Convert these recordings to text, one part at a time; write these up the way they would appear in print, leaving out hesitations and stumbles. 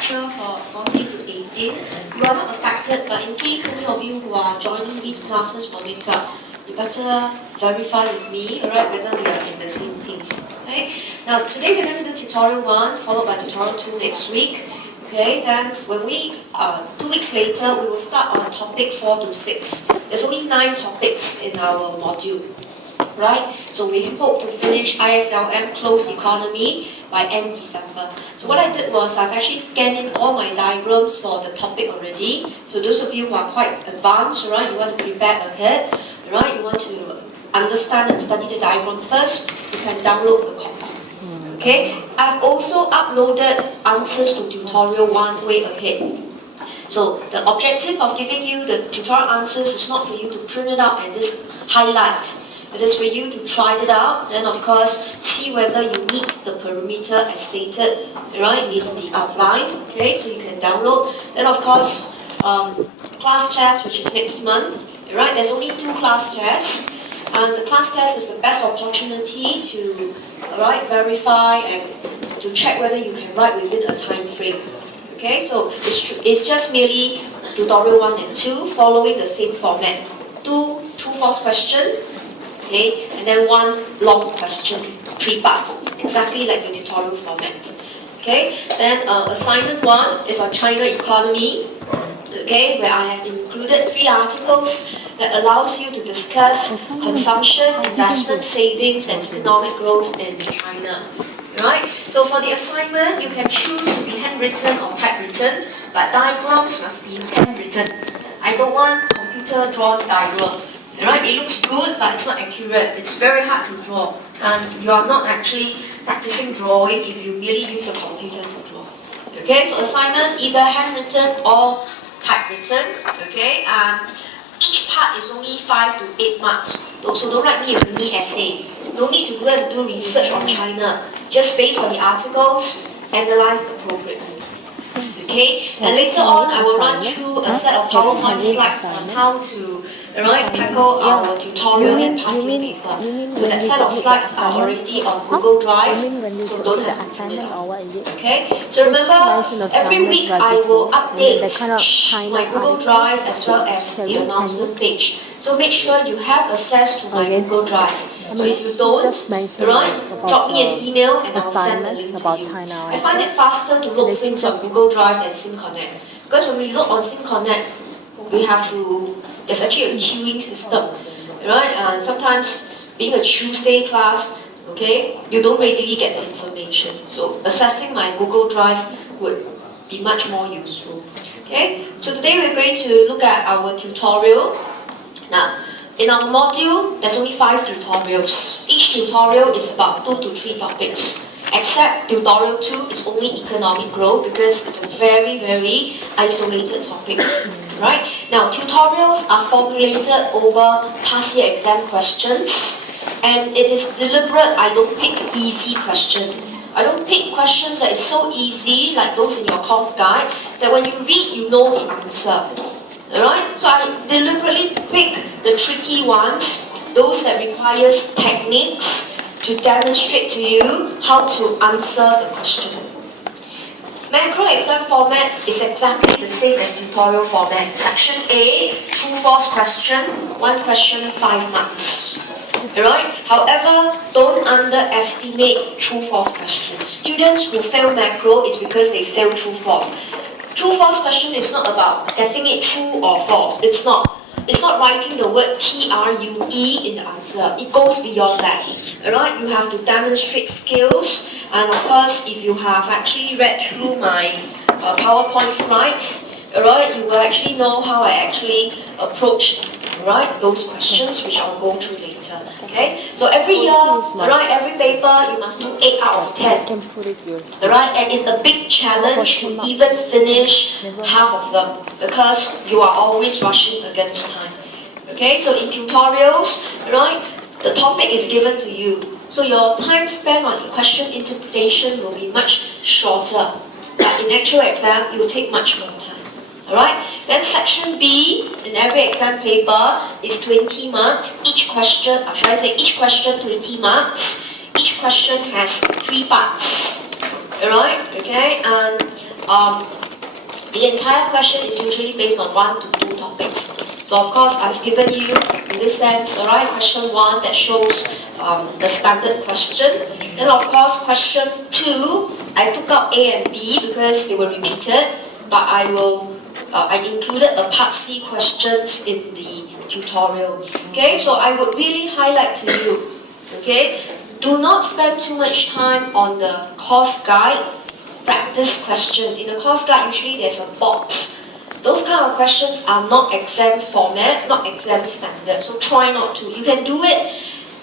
lecture for 14 to 18. You are not affected, but in case any of you who are joining these classes for makeup, you better verify with me, alright, whether we are in the same pace. Okay? Now today we're going to do tutorial 1, followed by tutorial 2 next week. Okay, then when we 2 weeks later, we will start on topic 4 to 6. There's only 9 topics in our module. Right? So we hope to finish ISLM Closed Economy by end December. So what I did was I've actually scanned in all my diagrams for the topic already. So those of you who are quite advanced, right, you want to prepare ahead, right, you want to understand and study the diagram first, you can download the copy. Okay? I've also uploaded answers to tutorial 1 way ahead. So the objective of giving you the tutorial answers is not for you to print it out and just highlight. It is for you to try it out, then of course see whether you meet the perimeter as stated, right, in the outline. Okay, so you can download. Then of course, class test, which is next month, right? There's only 2 class tests, and the class test is the best opportunity to, verify and to check whether you can write within a time frame. Okay, so it's just merely tutorial 1 and 2 following the same format. 2 true-false questions. Okay, and then 1 long question, 3 parts, exactly like the tutorial format. Okay, then assignment 1 is on China economy. Okay, where I have included 3 articles that allows you to discuss consumption, investment, savings, and economic growth in China. Right? So for the assignment, you can choose to be handwritten or typewritten, but diagrams must be handwritten. I don't want computer drawn diagram. Right? It looks good, but it's not accurate. It's very hard to draw, and you are not actually practicing drawing if you merely use a computer to draw. Okay, so assignment either handwritten or typewritten. Okay, and each part is only 5 to 8 marks. So don't write me a mini essay. Don't need to go and do research on China. Just based on the articles, analyze appropriately. Okay, and later on I will run through a set of PowerPoint slides on how to tackle our tutorial and passing paper. So that set of slides are already on Google Drive, so don't have to print it out. Okay, so remember, every week I will update my Google Drive as well as the announcement page. So make sure you have access to my Google Drive. So if you don't, drop me an email and I'll send the link to you. I find it faster to load things on Google Drive than SimConnect. Because when we load on SimConnect, we have to, there's actually a queuing system, right? And sometimes, being a Tuesday class, okay, you don't readily get the information. So accessing my Google Drive would be much more useful. Okay, so today we're going to look at our tutorial. Now, in our module, there's only 5 tutorials. Each tutorial is about 2 to 3 topics. Except tutorial 2 is only economic growth because it's a very, very isolated topic. Right? Now, tutorials are formulated over past year exam questions, and it is deliberate. I don't pick easy questions. I don't pick questions that is so easy, like those in your course guide, that when you read, you know the answer. Alright? So I deliberately pick the tricky ones, those that requires techniques to demonstrate to you how to answer the question. Macro exam format is exactly the same as tutorial format. Section A, true-false question, 1 question, 5 marks. Alright? However, don't underestimate true-false questions. Students who fail macro is because they fail true-false. True-false question is not about getting it true or false. It's not. It's not writing the word TRUE in the answer. It goes beyond that. Alright, you have to demonstrate skills, and of course, if you have actually read through my PowerPoint slides, alright, you will actually know how I actually approach those questions, which I'll go through later. Okay, so every year, every paper you must do 8 out of 10. Alright, and it's a big challenge to even finish half of them because you are always rushing against time. Okay, so in tutorials, the topic is given to you. So your time spent on question interpretation will be much shorter. But in actual exam, it will take much more time. Alright, then section B in every exam paper is 20 marks. Each question 20 marks. Each question has 3 parts. Alright, okay, and the entire question is usually based on 1 to 2 topics. So of course, I've given you, in this sense, alright, question 1 that shows the standard question. Then of course, question 2, I took out A and B because they were repeated, but I included a part C questions in the tutorial. Okay, so I would really highlight to you, okay, do not spend too much time on the course guide practice question. In the course guide, usually there's a box. Those kind of questions are not exam format, not exam standard, so try not to. You can do it,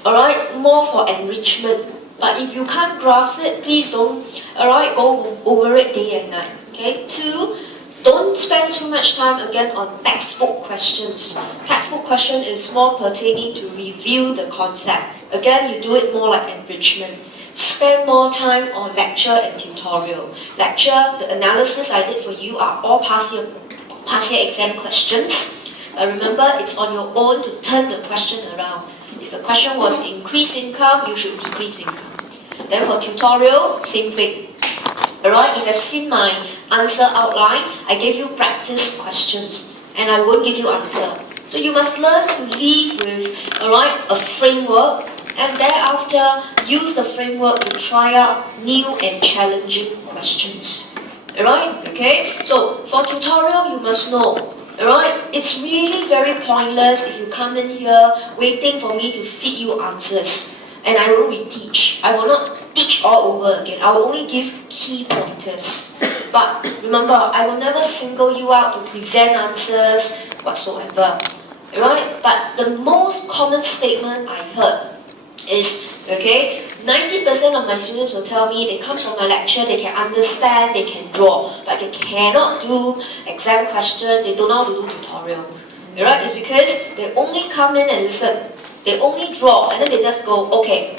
alright, more for enrichment. But if you can't grasp it, please don't, alright, go over it day and night. Okay? 2, don't spend too much time again on textbook questions. Textbook question is more pertaining to review the concept. Again, you do it more like enrichment. Spend more time on lecture and tutorial. Lecture, the analysis I did for you are all past year exam questions. But remember, it's on your own to turn the question around. If the question was increase income, you should decrease income. Then for tutorial, same thing. Alright, if you've seen my answer outline, I gave you practice questions and I won't give you answer. So you must learn to live with, alright, a framework, and thereafter use the framework to try out new and challenging questions. Alright, okay? So for tutorial, you must know, alright, it's really very pointless if you come in here waiting for me to feed you answers. And I will reteach. I will not teach all over again. I will only give key pointers. But remember, I will never single you out to present answers whatsoever. Alright? But the most common statement I heard is, okay, 90% of my students will tell me they come from a lecture, they can understand, they can draw, but they cannot do exam question, they don't know how to do tutorial. Alright? It's because they only come in and listen. They only draw and then they just go, okay.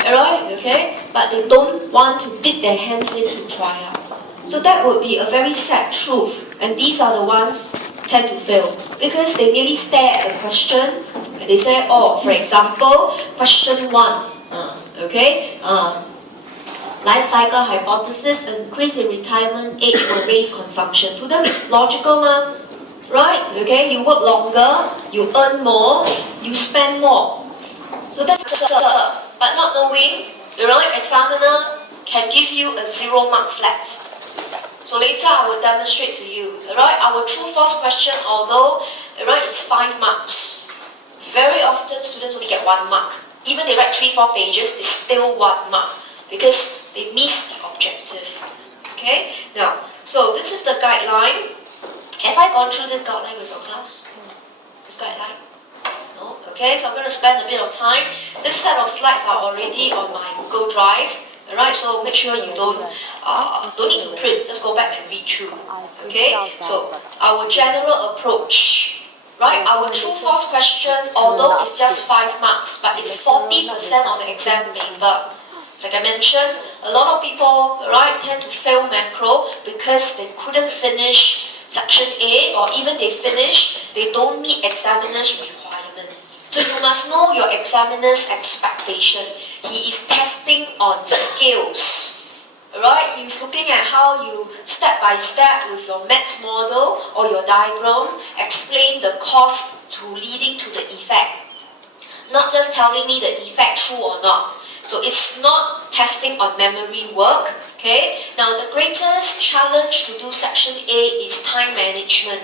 Alright, okay? But they don't want to dip their hands in to try out. So that would be a very sad truth. And these are the ones who tend to fail. Because they merely stare at the question and they say, oh, for example, question 1. Okay? Life cycle hypothesis, increase in retirement age will raise consumption. To them it's logical, ma. Right? Okay, you work longer, you earn more, you spend more. So that's but not knowing, examiner can give you a 0 mark flat. So later I will demonstrate to you. Alright, our true false question, although it's 5 marks. Very often students only get 1 mark. Even they write 3-4 pages, it's still 1 mark because they missed the objective. Okay? Now, so this is the guideline. Have I gone through this guideline with your class? This guideline? No? Okay, so I'm going to spend a bit of time. This set of slides are already on my Google Drive. Alright, so make sure you don't need to print, just go back and read through. Okay, so our general approach. Right, our true false question, although it's just 5 marks, but it's 40% of the exam paper. Like I mentioned, a lot of people, tend to fail macro because they couldn't finish section A, or even they finish, they don't meet examiner's requirement. So you must know your examiner's expectation. He is testing on skills. Right? He's looking at how you, step by step, with your maths model or your diagram, explain the cause to leading to the effect. Not just telling me the effect true or not. So it's not testing on memory work. Okay? Now the greatest challenge to do section A is time management.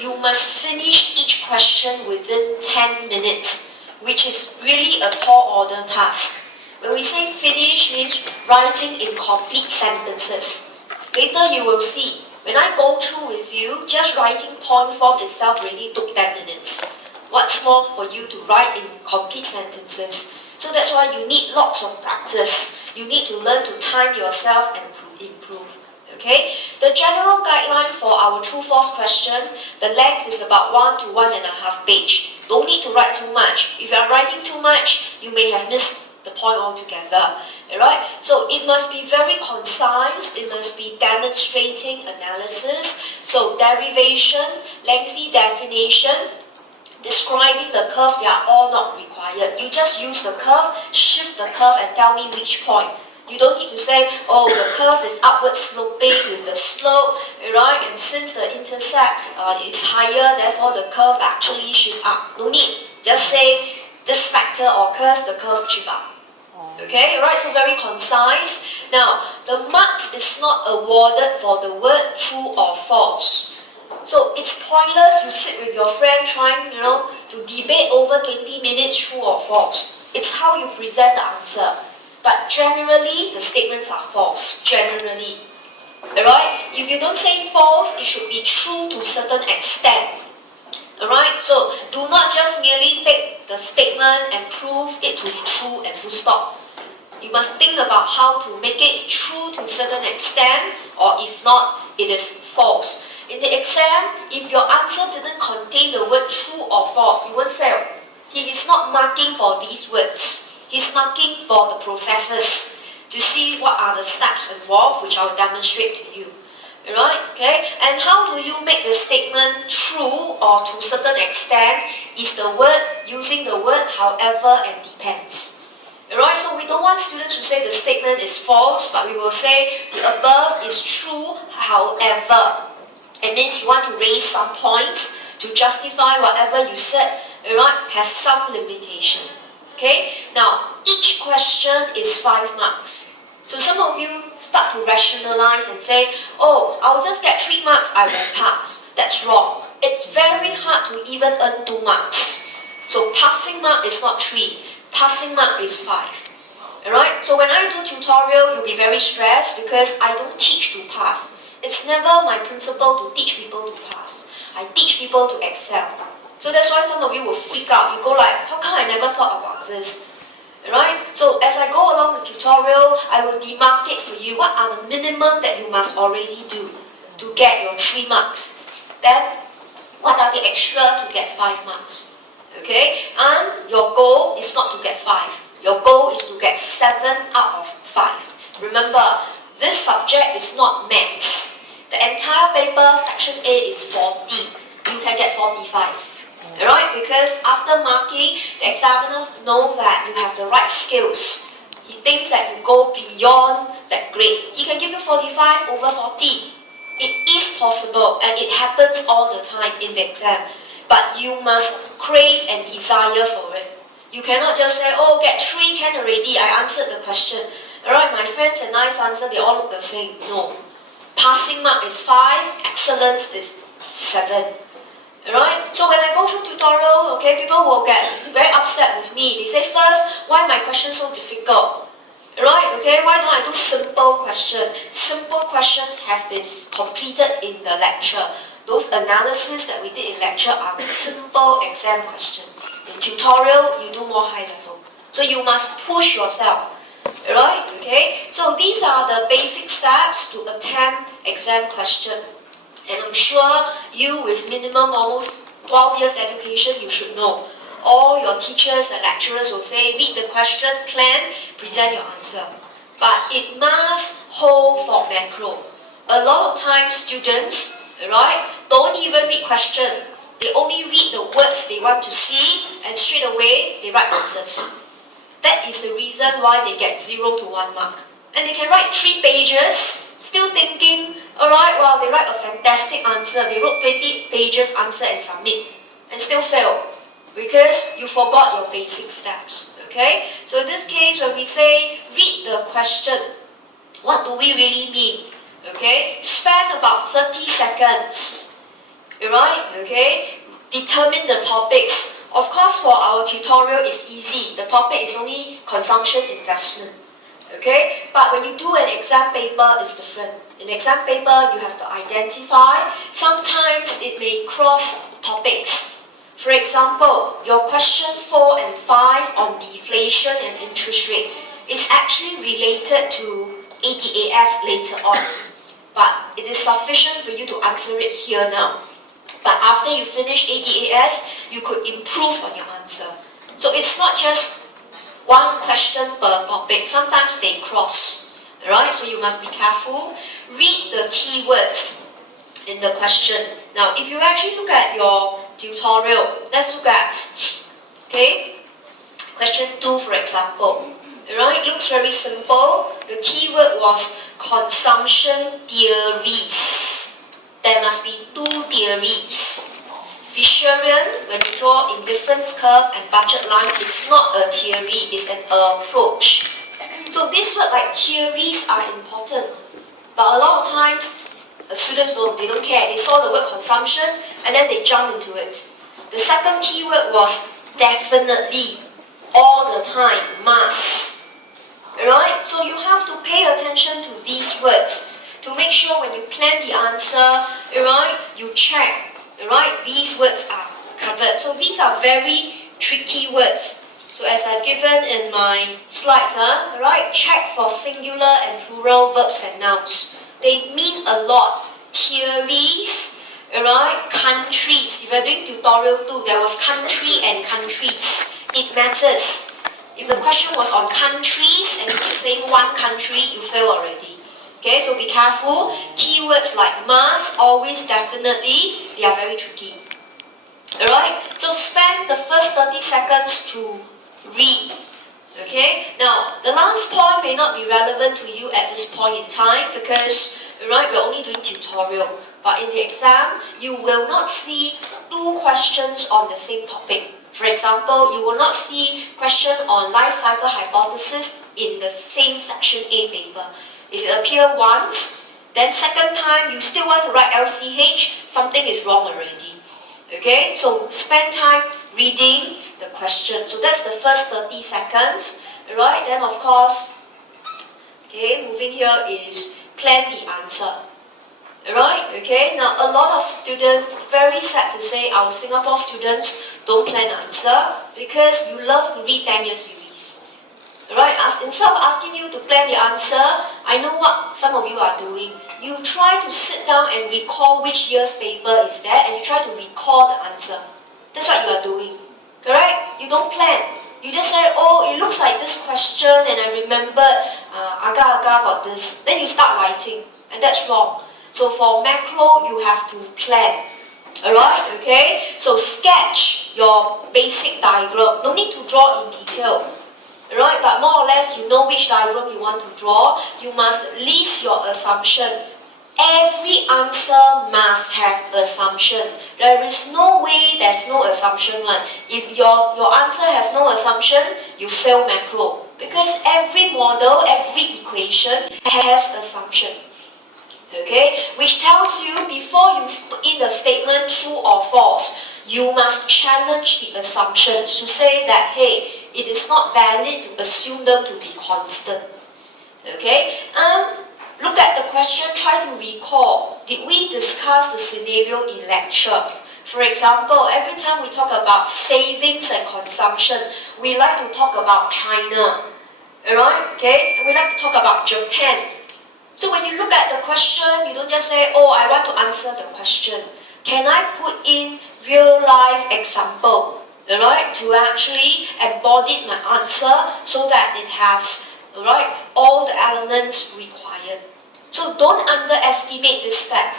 You must finish each question within 10 minutes, which is really a tall order task. When we say finish, means writing in complete sentences. Later you will see, when I go through with you, just writing point form itself really took 10 minutes. What's more for you to write in complete sentences? So that's why you need lots of practice. You need to learn to time yourself and improve. Okay? The general guideline for our true-false question, the length is about 1 to 1.5 page. Don't need to write too much. If you are writing too much, you may have missed the point altogether. Alright? So it must be very concise, it must be demonstrating analysis. So derivation, lengthy definition, describing the curve, they are all not required. You just use the curve, shift the curve and tell me which point. You don't need to say, oh, the curve is upward sloping with the slope, right? And since the intercept is higher, therefore the curve actually shifts up. No need. Just say this factor occurs, the curve shifts up. Okay, right? So very concise. Now, the marks is not awarded for the word true or false. So it's pointless you sit with your friend trying, to debate over 20 minutes true or false. It's how you present the answer. But generally, the statements are false. Generally. Alright? If you don't say false, it should be true to a certain extent. Alright? So do not just merely take the statement and prove it to be true and full stop. You must think about how to make it true to a certain extent, or if not, it is false. In the exam, if your answer didn't contain the word true or false, you won't fail. He is not marking for these words. He's marking for the processes to see what are the steps involved, which I'll demonstrate to you. Alright? Okay? And how do you make the statement true or to a certain extent is the word, using the word however and depends. Alright? So we don't want students to say the statement is false, but we will say the above is true, however. It means you want to raise some points to justify whatever you said, alright, has some limitation. Okay, now each question is 5 marks. So some of you start to rationalize and say, oh, I'll just get 3 marks, I will pass. That's wrong. It's very hard to even earn 2 marks. So passing mark is not 3, passing mark is 5. Alright, so when I do tutorial, you'll be very stressed because I don't teach to pass. It's never my principle to teach people to pass. I teach people to excel. So that's why some of you will freak out. You go like, how come I never thought about this? Right? So as I go along the tutorial, I will demarcate for you what are the minimum that you must already do to get your 3 marks. Then, what are the extra to get 5 marks? Okay? And your goal is not to get 5. Your goal is to get 7 out of 5. Remember, this subject is not maths. The entire paper, section A is 40. You can get 45. Alright, because after marking, the examiner knows that you have the right skills. He thinks that you go beyond that grade. He can give you 45 over 40. It is possible and it happens all the time in the exam. But you must crave and desire for it. You cannot just say, oh, get 3 can already, I answered the question. Alright, my friends and I's answer, they all look the same. No. Passing mark is 5, excellence is 7. Alright, so when I go through tutorial, okay, people will get very upset with me. They say, first, why my question so difficult? Alright, okay, why don't I do simple questions? Simple questions have been completed in the lecture. Those analyses that we did in lecture are simple exam questions. In tutorial, you do more high level. So you must push yourself. Alright, okay, so these are the basic steps to attempt exam question. And I'm sure you with minimum almost 12 years education, you should know. All your teachers and lecturers will say, read the question, plan, present your answer. But it must hold for macro. A lot of times students, right, don't even read question. They only read the words they want to see and straight away they write answers. That is the reason why they get 0 to 1 mark. And they can write 3 pages, still thinking, alright, well, they write a fantastic answer. They wrote 20 pages answer and submit. And still fail. Because you forgot your basic steps. Okay? So in this case, when we say, read the question, what do we really mean? Okay? Spend about 30 seconds. Alright? Okay? Determine the topics. Of course, for our tutorial, it's easy. The topic is only consumption investment. Okay? But when you do an exam paper, it's different. In exam paper, you have to identify. Sometimes it may cross topics. For example, your question 4 and 5 on deflation and interest rate is actually related to ADAS later on. But it is sufficient for you to answer it here now. But after you finish ADAS, you could improve on your answer. So it's not just one question per topic. Sometimes they cross. Alright, so you must be careful. Read the keywords in the question. Now, if you actually look at your tutorial, let's look at, okay, question 2 for example. Right? Looks very simple. The keyword was consumption theories. There must be two theories. Fisherian, when you draw indifference curve and budget line, is not a theory, it's an approach. So this word like theories are important. But a lot of times, students they don't care. They saw the word consumption and then they jump into it. The second keyword was definitely, all the time, must. Right? So you have to pay attention to these words to make sure when you plan the answer, right, you check. Right? These words are covered. So these are very tricky words. So as I've given in my slides, right, check for singular and plural verbs and nouns. They mean a lot. Theories, right, countries. If you're doing tutorial 2, there was country and countries. It matters. If the question was on countries and you keep saying one country, you fail already. Okay, so be careful. Keywords like must, always, definitely, they are very tricky. Alright, so spend the first 30 seconds to read. Okay, now the last point may not be relevant to you at this point in time because right, we're only doing tutorial. But in the exam, you will not see two questions on the same topic. For example, you will not see question on life cycle hypothesis in the same section A paper. If it appears once, then second time you still want to write LCH, something is wrong already. Okay, so spend time reading the question. So that's the first 30 seconds. Right, then of course, okay, moving here is plan the answer. Right, okay, now a lot of students, very sad to say, our Singapore students don't plan answer because you love to read 10-year series. Right, instead of asking you to plan the answer, I know what some of you are doing. You try to sit down and recall which year's paper is there and you try to recall the answer. That's what you are doing. Correct? You don't plan. You just say, oh, it looks like this question and I remembered Aga got this. Then you start writing and that's wrong. So for macro, you have to plan. Alright, okay? So sketch your basic diagram. No need to draw in detail. Right, but more or less you know which diagram you want to draw. You must list your assumption. Every answer must have assumption. There is no way there's no assumption one. If your answer has no assumption, you fail macro. Because every model, every equation has assumption. Okay, which tells you before you put in the statement true or false, you must challenge the assumptions to say that, hey, it is not valid to assume them to be constant. Okay, and look at the question, try to recall, did we discuss the scenario in lecture? For example, every time we talk about savings and consumption, we like to talk about China. Alright, okay, and we like to talk about Japan. So when you look at the question, you don't just say, oh, I want to answer the question. Can I put in real life example, right, to actually embody my answer so that it has, right, all the elements required. So don't underestimate this step.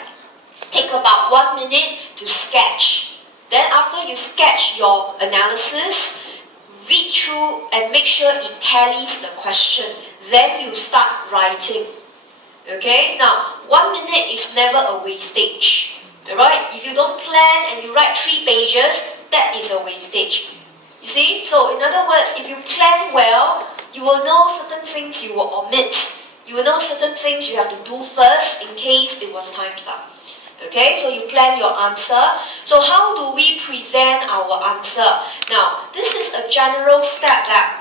Take about 1 minute to sketch. Then after you sketch your analysis, read through and make sure it tallies the question. Then you start writing. Okay, now 1 minute is never a wastage. Alright, if you don't plan and you write 3 pages, that is a wastage. You see, so in other words, if you plan well, you will know certain things you will omit. You will know certain things you have to do first in case it was time's up. Okay, so you plan your answer. So how do we present our answer? Now, this is a general step that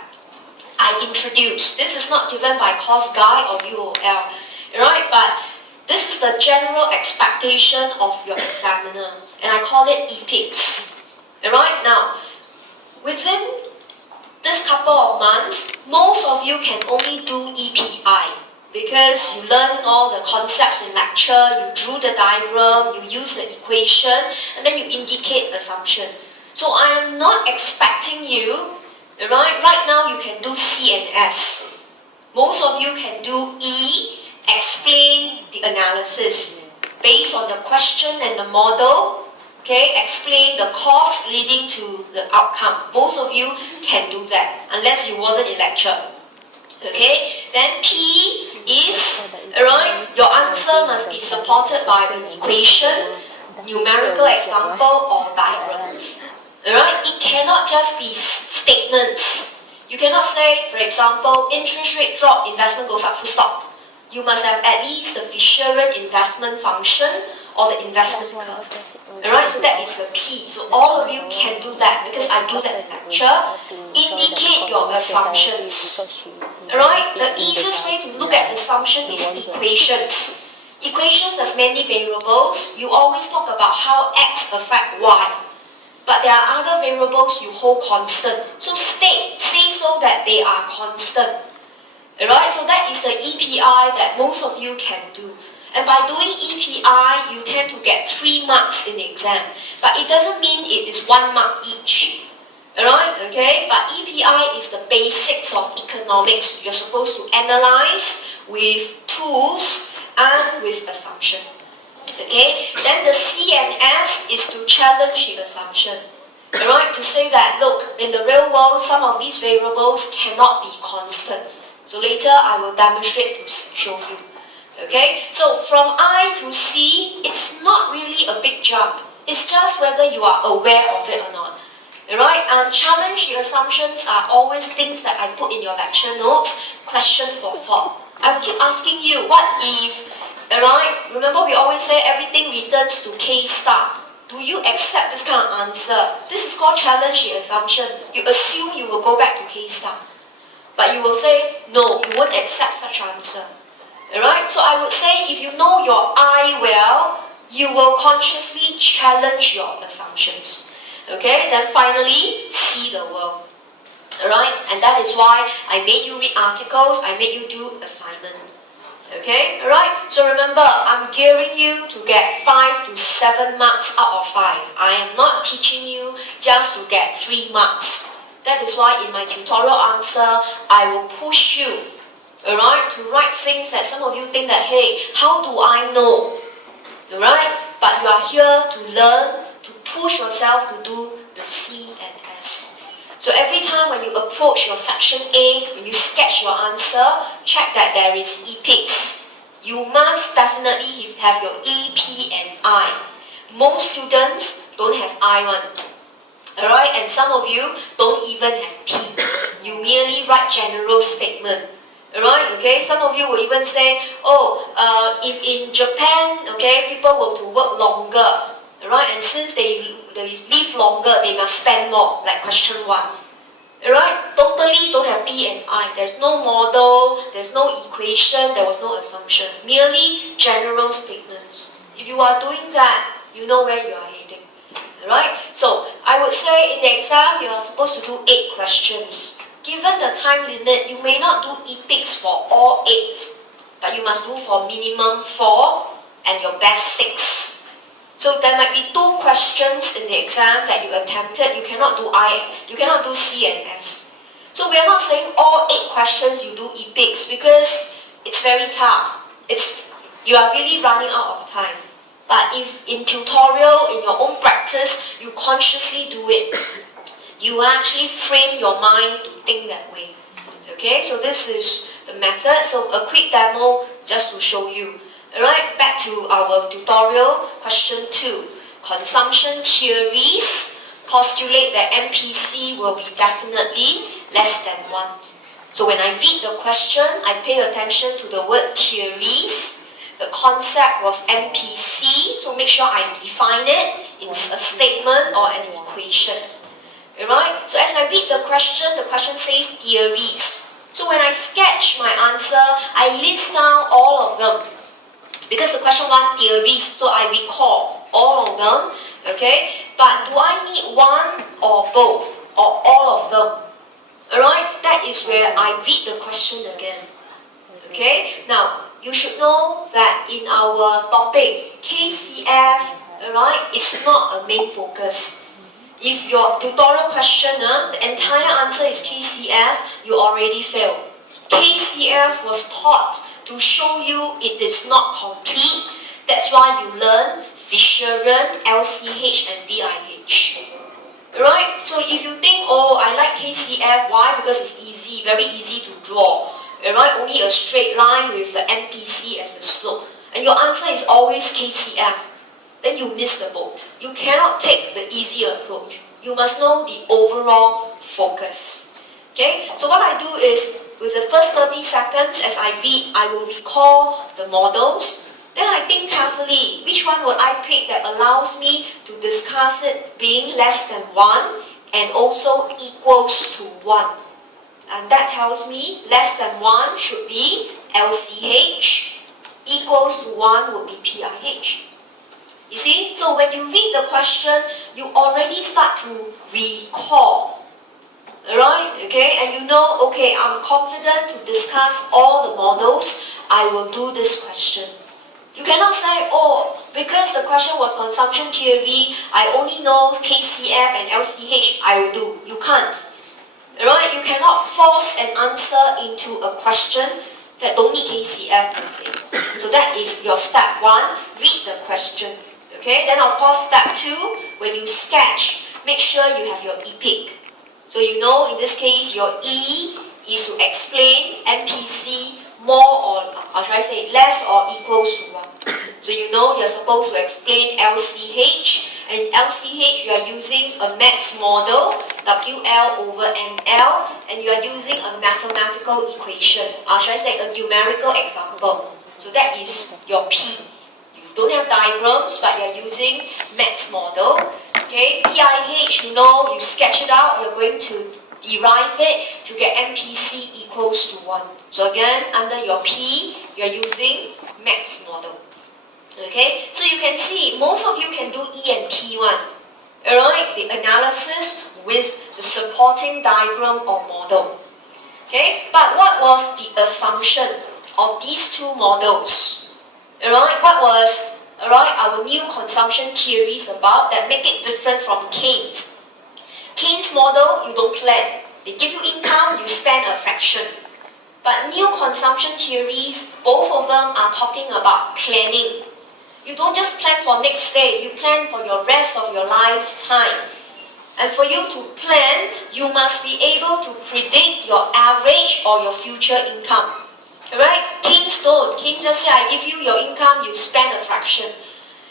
I introduced. This is not given by course guide or UOL. Right, but this is the general expectation of your examiner, and I call it EPICS. Alright, now, within this couple of months, most of you can only do EPI because you learn all the concepts in lecture, you drew the diagram, you use the equation, and then you indicate assumption. So I am not expecting you, right now you can do C and S. Most of you can do E, explain the analysis based on the question and the model. Okay, explain the cause leading to the outcome. Most of you can do that unless you wasn't in lecture. Okay, then P is, alright, your answer must be supported by an equation, numerical example or diagram. Alright, it cannot just be statements. You cannot say, for example, interest rate drop, investment goes up, full stop. You must have at least the Fisher-Ren investment function or the investment curve. Alright, so that is the P. So all of you can do that because I do that in lecture. Indicate your assumptions. Alright, the easiest way to look at assumption is equations. Equations has many variables. You always talk about how X affect Y. But there are other variables you hold constant. So say so that they are constant. Alright, so that is the EPI that most of you can do. And by doing EPI, you tend to get 3 marks in the exam. But it doesn't mean it is 1 mark each. Alright, okay? But EPI is the basics of economics. You're supposed to analyze with tools and with assumption. Okay, then the C and S is to challenge the assumption. Alright, to say that, look, in the real world, some of these variables cannot be constant. So later, I will demonstrate to show you. Okay, so from I to C, it's not really a big jump. It's just whether you are aware of it or not. Alright, and challenge the assumptions are always things that I put in your lecture notes, question for thought. I will keep asking you, what if? Alright, remember we always say everything returns to K star. Do you accept this kind of answer? This is called challenge the assumption. You assume you will go back to K star. But you will say, no, you won't accept such answer. Alright, so I would say if you know your I well, you will consciously challenge your assumptions. Okay, then finally, see the world. Alright, and that is why I made you read articles, I made you do assignment. Okay, alright, so remember, I'm gearing you to get 5 to 7 marks out of 5. I am not teaching you just to get 3 marks. That is why in my tutorial answer, I will push you, alright, to write things that some of you think that, hey, how do I know? Alright, but you are here to learn, to push yourself to do the C and S. So every time when you approach your section A, when you sketch your answer, check that there is epics. You must definitely have your E, P and I. Most students don't have I one. Alright, and some of you don't even have P. You merely write general statement. Alright, okay, some of you will even say, if in Japan, okay, people were to work longer. Alright, and since they live longer, they must spend more, like question 1. Alright, totally don't have P and I. There's no model, there's no equation, there was no assumption. Merely general statements. If you are doing that, you know where you are heading. Alright, so I would say in the exam, you are supposed to do 8 questions. Given the time limit, you may not do epics for all 8, but you must do for minimum 4 and your best 6. So there might be 2 questions in the exam that you attempted. You cannot do C and S. So we are not saying all 8 questions you do epics because it's very tough. You are really running out of time. But if in tutorial, in your own practice, you consciously do it, you actually frame your mind to think that way. Okay, so this is the method. So a quick demo just to show you. Alright, back to our tutorial. Question 2. Consumption theories postulate that MPC will be definitely less than 1. So when I read the question, I pay attention to the word theories. The concept was MPC, so make sure I define it in a statement or an equation. Alright, so as I read the question says theories. So when I sketch my answer, I list down all of them. Because the question 1 theories, so I recall all of them, okay? But do I need one or both, or all of them? Alright, that is where I read the question again. Okay, now you should know that in our topic, KCF, alright, is not a main focus. If your tutorial question, the entire answer is KCF, you already failed. KCF was taught to show you it is not complete. That's why you learn Fisher-Ren, LCH and BIH. Right? So if you think, I like KCF, why? Because it's easy, very easy to draw. Alright, only a straight line with the MPC as a slope, and your answer is always KCF, then you miss the boat. You cannot take the easy approach. You must know the overall focus. Okay, so what I do is, with the first 30 seconds as I read, I will recall the models. Then I think carefully, which one will I pick that allows me to discuss it being less than 1 and also equals to 1. And that tells me less than 1 should be LCH, equals to 1 would be PIH. You see, so when you read the question, you already start to recall. Alright, okay, and you know, okay, I'm confident to discuss all the models, I will do this question. You cannot say, oh, because the question was consumption theory, I only know KCF and LCH, I will do. You can't. Alright, you cannot force an answer into a question that don't need KCF per se. So that is your step 1, read the question. Okay, then of course step 2, when you sketch, make sure you have your epic. So you know, in this case, your E is to explain MPC more or should I say less or equals to 1. So you know you're supposed to explain LCH, and LCH you are using a maths model, WL over NL, and you are using a mathematical equation, should I say a numerical example. So that is your P. You don't have diagrams, but you're using maths model. Okay, PIH, you know, you sketch it out, you're going to derive it to get MPC equals to 1. So again, under your P, you're using maths model. Okay, so you can see, most of you can do E and P1. Alright, the analysis with the supporting diagram or model. Okay, but what was the assumption of these two models? Alright, what was our new consumption theories about that make it different from Keynes? Keynes model, you don't plan. They give you income, you spend a fraction. But new consumption theories, both of them are talking about planning. You don't just plan for next day, you plan for your rest of your lifetime. And for you to plan, you must be able to predict your average or your future income. Alright? Keynes don't. Keynes just say, I give you your income, you spend a fraction.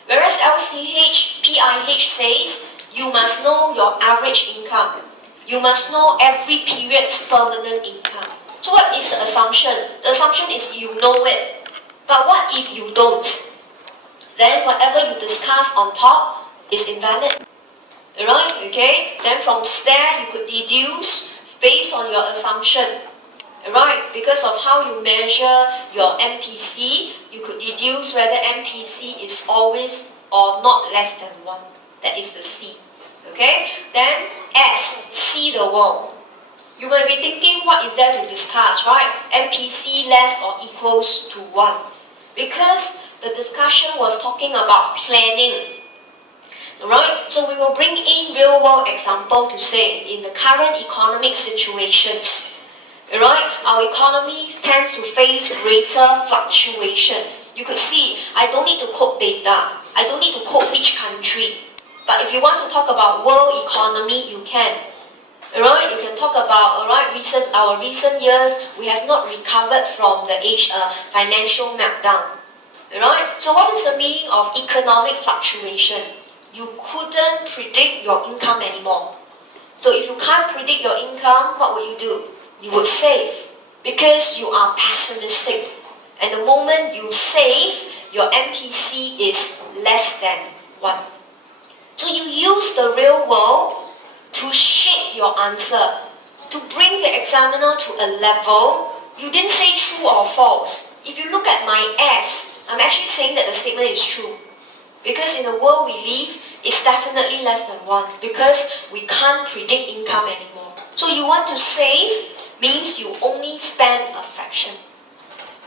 Whereas LCH, PIH says, you must know your average income. You must know every period's permanent income. So what is the assumption? The assumption is you know it. But what if you don't? Then whatever you discuss on top is invalid. Alright? Okay? Then from there you could deduce based on your assumption. Right, because of how you measure your MPC, you could deduce whether MPC is always or not less than 1. That is the C. Okay? Then S, see the world. You might be thinking, what is there to discuss, right? MPC less or equals to 1. Because the discussion was talking about planning. Right? So we will bring in real world example to say, in the current economic situations, right? Our economy tends to face greater fluctuation. You could see, I don't need to quote data. I don't need to quote which country. But if you want to talk about world economy, you can. Alright, you can talk about our recent years, we have not recovered from the financial meltdown. Alright, so what is the meaning of economic fluctuation? You couldn't predict your income anymore. So if you can't predict your income, what will you do? You will save because you are pessimistic. And the moment you save, your MPC is less than 1. So you use the real world to shape your answer, to bring the examiner to a level. You didn't say true or false. If you look at my S, I'm actually saying that the statement is true. Because in the world we live, it's definitely less than 1 because we can't predict income anymore. So you want to save means you only spend a fraction.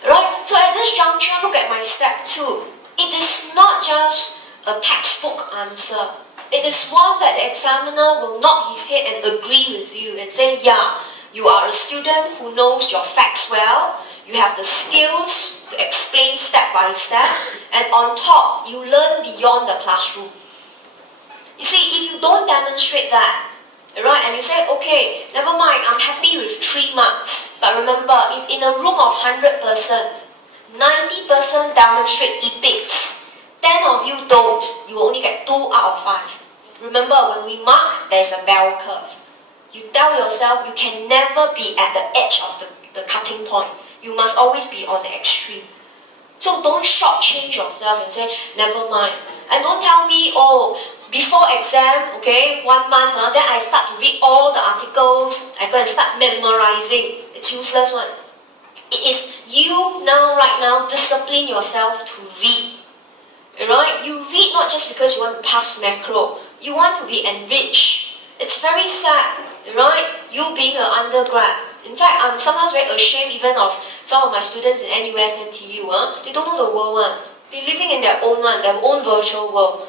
Right? So at this juncture, look at my step 2. It is not just a textbook answer. It is one that the examiner will nod his head and agree with you and say, yeah, you are a student who knows your facts well, you have the skills to explain step by step, and on top, you learn beyond the classroom. You see, if you don't demonstrate that, Right, and you say, okay, never mind, I'm happy with 3 marks. But remember, if in a room of 100%, 90% demonstrate epics, 10 of you don't, you only get 2 out of 5. Remember, when we mark, there's a bell curve. You tell yourself you can never be at the edge of the cutting point. You must always be on the extreme. So don't shortchange yourself and say, never mind. And don't tell me, oh, before exam, okay, 1 month, then I start to read all the articles, I go and start memorizing. It's useless one. It is you now, right now, discipline yourself to read. Right? You read not just because you want to pass macro. You want to be enriched. It's very sad, right? You being an undergrad. In fact, I'm sometimes very ashamed even of some of my students in NUS and TU. They don't know the world one. They're living in their own virtual world.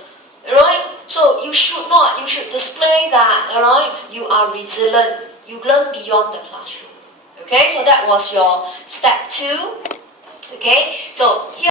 Right? So you should not. You should display that. Alright? You are resilient. You learn beyond the classroom. Okay? So that was your step 2. Okay? So here